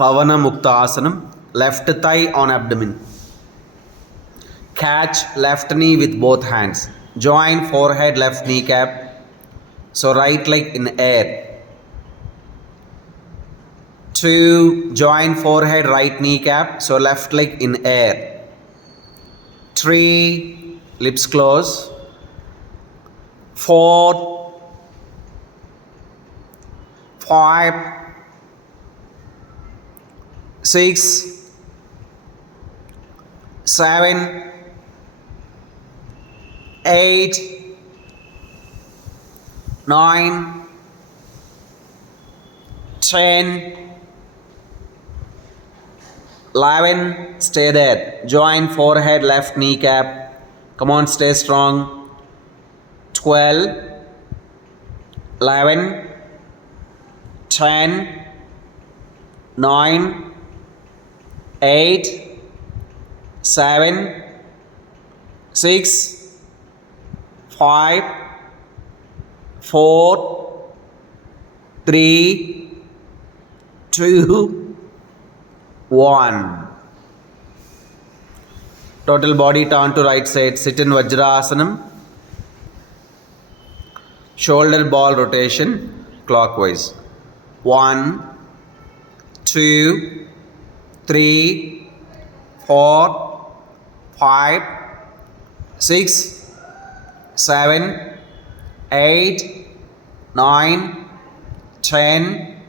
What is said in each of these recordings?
Pavana Mukta Asanam. Left thigh on abdomen. Catch left knee with both hands. Join forehead, left kneecap. So right leg in air. 2. Join forehead, right kneecap. So left leg in air. 3. Lips close. 4. 5. 6. 7. 8. 9. 10. 11. Stay there. Join forehead, left kneecap. Come on, stay strong. 12. 11. 10. 9. 8. 7. 6. 5. 4. 3. 2. 1. Total body turn to right side. Sit in Vajrasanam. Shoulder ball rotation clockwise. 1, 2, 3, 4, 5, 6, 7, 8, 9, 10,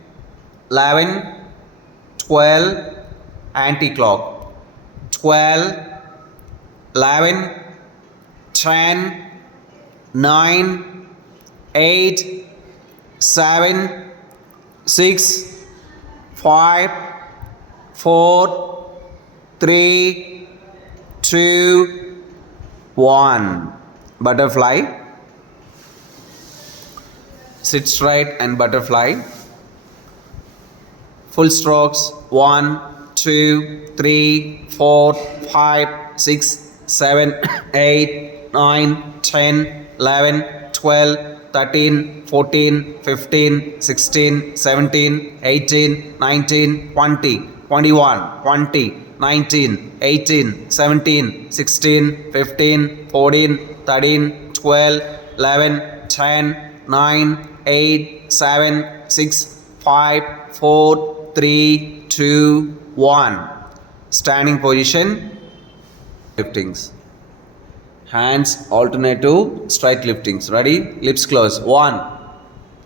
11, 12, anti-clock. 12, 11, 10, 9, 8, 7, 6, 5, 4, 3, 2, 1. Butterfly. Sit straight and butterfly. Full strokes. 1, 2, 3, 4, 5, 6, 7, 8, 9, 10, 11, 12, 13, 14, 15, 16, 17, 18, 19, 20, 21, 20, 19, 18, 17, 16, 15, 14, 13, 12, 11, 10, 9, 8, 7, 6, 5, 4, 3, 2, 1. Standing position. Liftings. Hands alternate to straight liftings. Ready? Lips close. 1,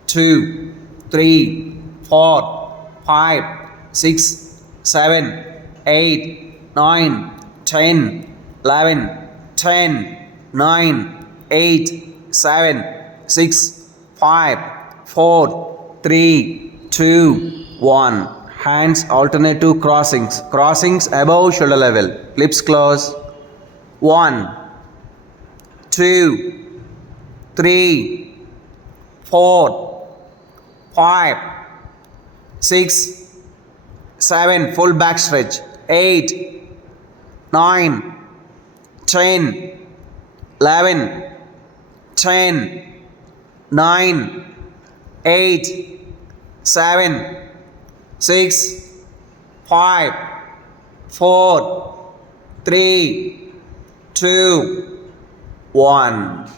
2, 3, 4, 5, 6, 7, 8, 9, 10, 11, 10, 9, 8, 7, 6, 5, 4, 3, 2, 1. Hands alternate to crossings. Crossings above shoulder level. Lips close. 1, 2, 3, 4, 5, 6, 7. Full back stretch. 8, 9, 10, 11, 10, 9, 8, 7, 6, 5, 4, 3, 2, 1.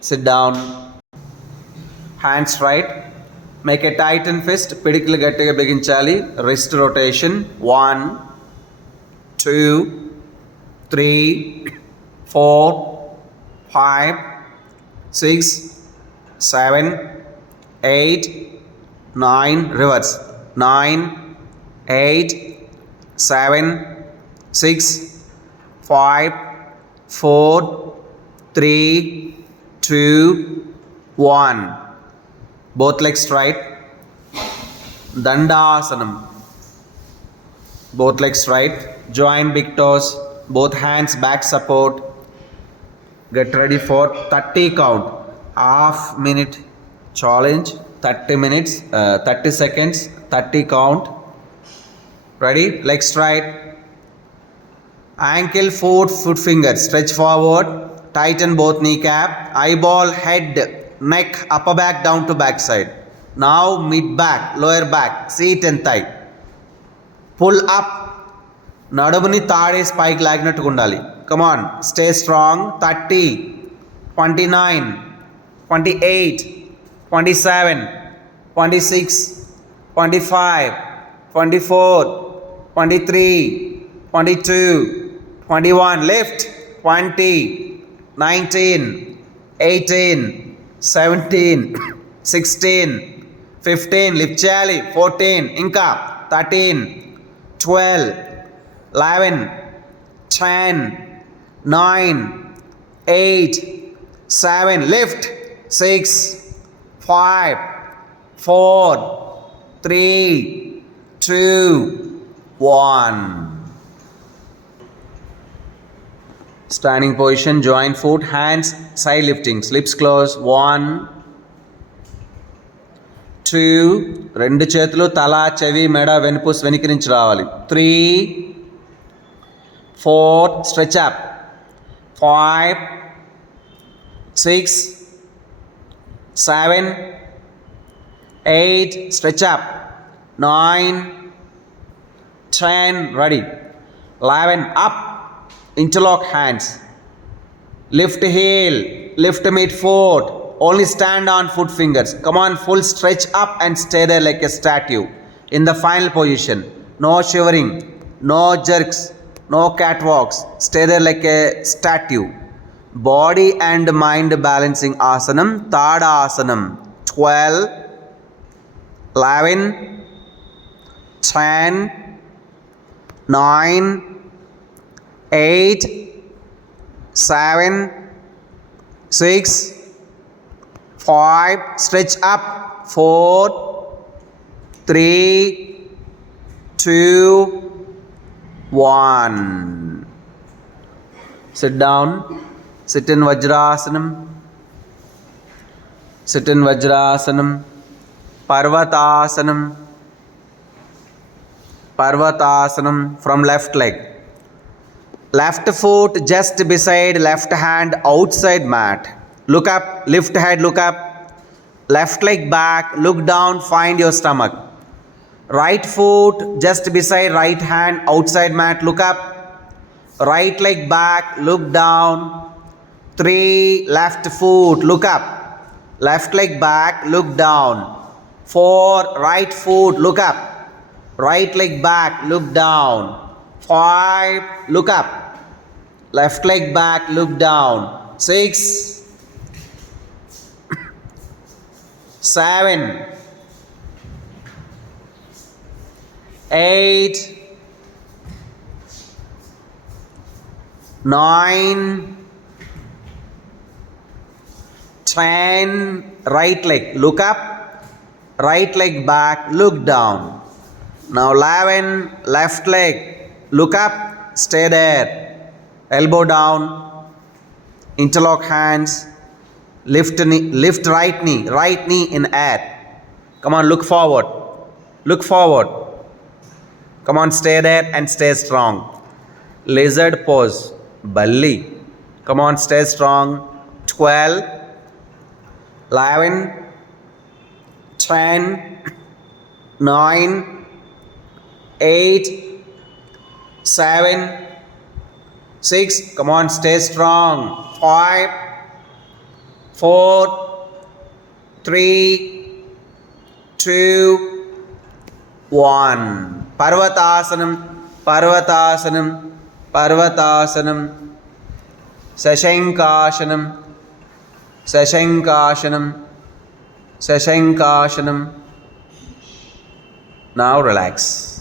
Sit down. Hands straight. Make a tighten fist. Pidikilu gattiga biginchali. Wrist rotation. 1, 2, 3, 4, 5, 6, 7, 8, 9. Reverse. 9, 8, 7, 6, 5, 4, 3, 2, 1. Both legs straight. Dandasanam. Both legs straight. Join big toes. Both hands back support. Get ready for 30 count. Half minute challenge. 30 minutes. 30 seconds. 30 count. Ready? Legs straight. Ankle, foot finger. Stretch forward. Tighten both kneecap. Eyeball, head, neck, upper back down to back side. Now mid back, lower back, seat and thigh. Pull up, నడుముని తాడేసి పైకి లాగినట్టుగా ఉండాలి. Come on, stay strong. 30, 29, 28, 27, 26, 25, 24, 23, 22, 21. Lift. 20, 19, 18, 17, 16, 15. Lift చేయాలి. 14, ఇంకా 13, 12, 11, 10, 9, 8, 7. Lift. 6, 5, 4, 3, 2, 1. Standing position, join foot, hands, side lifting, lips close. 1, 2, రెండు చేతులు తల, చెవి, మెడ, వెనుపూస్ వెనక్కి నుంచి రావాలి. 3, 4, stretch up. 5, 6, 7, 8, stretch up. 9, 10, ready. 11, up, interlock hands. Lift heel, lift midfoot. Only stand on foot fingers. Come on, full stretch up and stay there like a statue. In the final position, no shivering, no jerks, no catwalks. Stay there like a statue. Body and mind balancing asanam, Tada asanam. 12, 11, 10, 9, 8, 7, 6, 5, stretch up. 4, 3, 2, 1. Sit down. Sit in Vajrasanam. Sit in Vajrasanam. Parvatasanam. Parvatasanam from left leg. Left foot just beside left hand outside mat. Look up, lift head, look up. Left leg back, look down, find your stomach. Right foot just beside right hand outside mat. Look up. Right leg back, look down. 3, left foot, look up. Left leg back, look down. 4, right foot, look up. Right leg back, look down. 5, look up. Left leg back, look down. 6, 7, 8, 9, 10. Right leg, look up. Right leg back, look down. Now 11, left leg, look up, stay there. Elbow down, interlock hands, lift right knee in air. Come on, look forward. Look forward. Come on, stay there and stay strong. Lizard pose, Balli. Come on, stay strong. 12, 11, 10, 9, 8, 7, 6. Come on, stay strong. 5, 4, 3, 2, 1. Parvatasanam, Parvatasanam, Parvatasanam. Sashankashanam, Sashankashanam, Sashankashanam. Now relax.